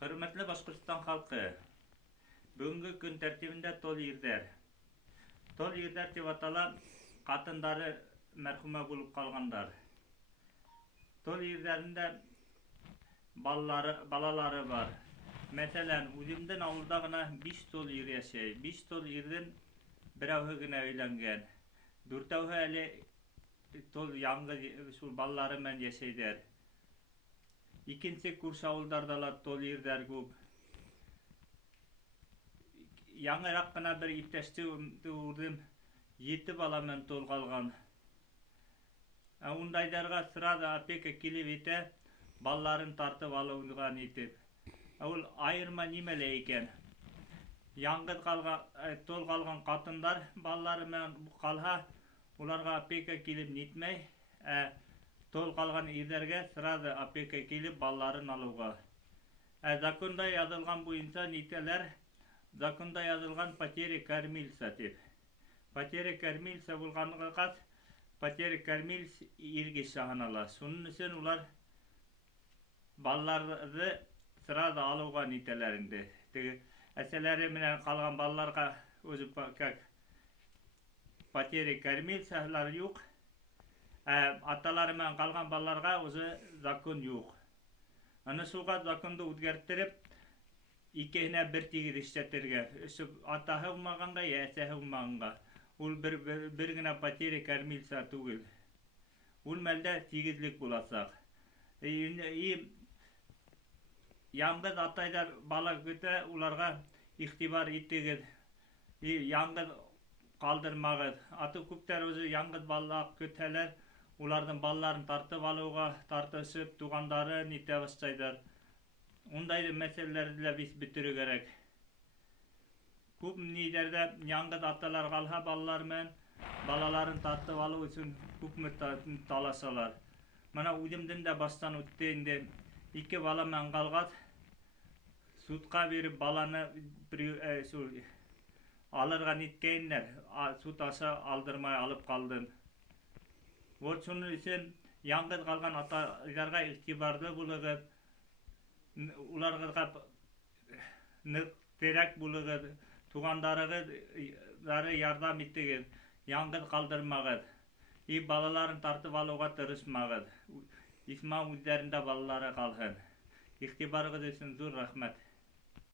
Hürmetli Başkırtıstan halkı, bugünkü gün tertibinde tol yerler. Tol yerler деп аталан қатындары мәрхүмә болып қалғандар. Tol yerlerinde балалары бар. Мәсәлән, үземден авылда гына 5 tol yer яшәй. 5 tol yerден берәүһе генә өйләнгән. Дүртәүһе әле tol яңгы шул балалары белән яшәйдәр. Икенче күрше авылдарда ла tol yerдәр күп. Яңырақ кына бер иптәште күрдем, 7 бала белән tol калган. Ундайдарга сразу опека килеп итә, балаларын тартып алуган итеп. Ул айырма нимәлә икән? Яңгы tol калган катындар балалары белән калһа, уларга опека килеп нитмәй, tol калган ирләргә сразу опека килеп балаларын алуга. Законда язылган буенча нитәләр? Законда язылган потеря кормильца дип. Потеря кормильца булганга потеря кормильца ирге санала. Шуның өчен улар балаларды сразу алуга нитәләр инде. Теге әсәләре белән калган балаларга үзе как потеря кормильцалар юк. Аталары белән калган балаларга үзе закон юк. Аны шуга законды үзгәрттереп, икеһенә бер тигез эшләтергә. Атаһы булмаганга, әсәһе булмаганга. Ул бер генә потеря кормильца түгел. Ул мәлдә тигезлек булачак. Яңгы атайдар бала көтә, уларга игътибар итегез. Яңгы калдырмагыз. Аты күптәр үзе яңгы бала көтәләр, уларның балаларын тартып алуга тартышып, тугандары нитә башлайдар. Ундай мәсьәләләрне дә без бетерү кирәк. Күп нидәрдә яңгы аталар калһа балалар белән балаларын тартып алу өчен күпме талашалар. Менә үземдән дә баштан үтте инде. 2 бала белән калган, судка биреп баланы алырга ниткәннәр, суд аша алдырмай алып калдым. Вот шуның өчен яңгы калган аталарга игътибарлы булыгыз. Уларга терәк булыгыз, тугандарыгызлары ярдәм итегез, яңгы калдырмагыз. Балаларын тартып алуга тырышмагыз. Исма үзләрендә балалары калсын. Игътибарыгыз өчен зур рәхмәт.